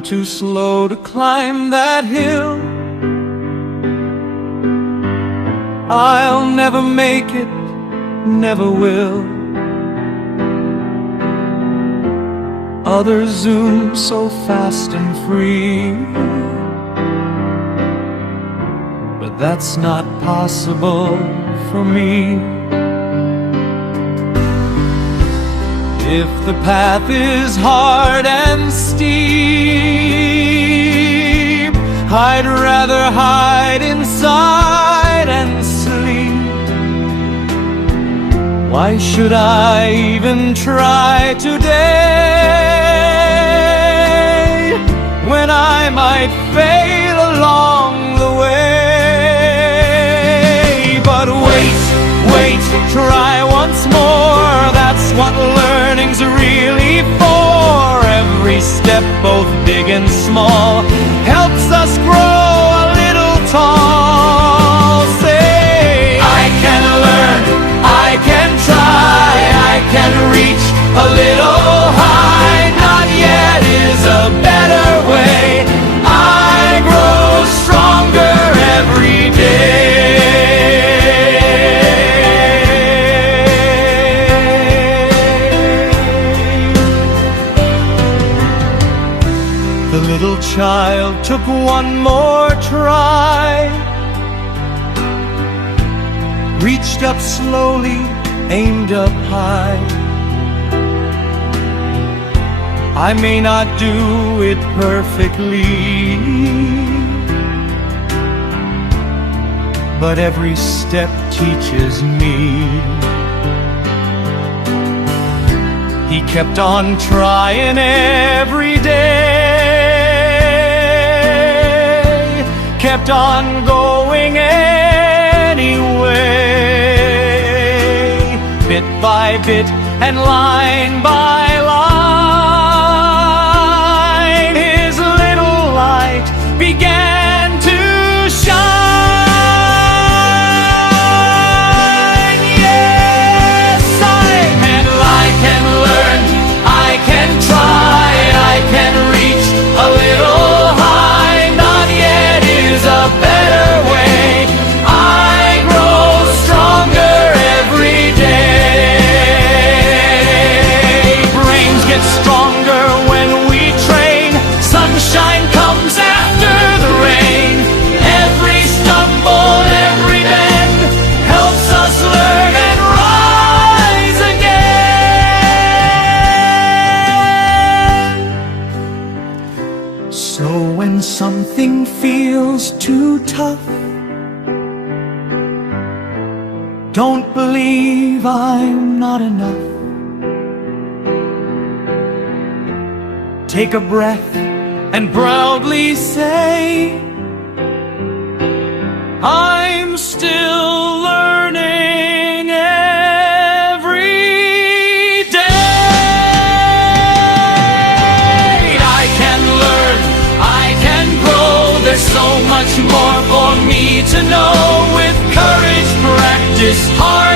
I'm too slow to climb that hill. I'll never make it, never will. Others zoom so fast and free, but that's not possible for me. If the path is hard and steep, I'd rather hide inside and sleep. Why should I even try today, when I might fail along the way? But wait, try once more. That's what learning's really for. Every step, both big and small, helps us grow a little tall. Say, I can learn, I can try, I can reach a little high. Not yet is a better way. I grow stronger every day. The little child took one more try, reached up slowly, aimed up high. I may not do it perfectly, but every step teaches me. He kept on trying every day, kept on going anyway, bit by bit and line by line, his little light began to shine. Yes, I can learn, I can try, I can reach a little high. Not yet is a better way. I grow stronger every day. Brains get stronger when we train. Sunshine comes after the rain. Every stumble, every bend helps us learn and rise again. So when something feels too tough, don't believe I'm not enough. Take a breath and proudly say, I'm still learning every day. I can learn, I can grow. There's so much more for me to know. With courage, practice, hard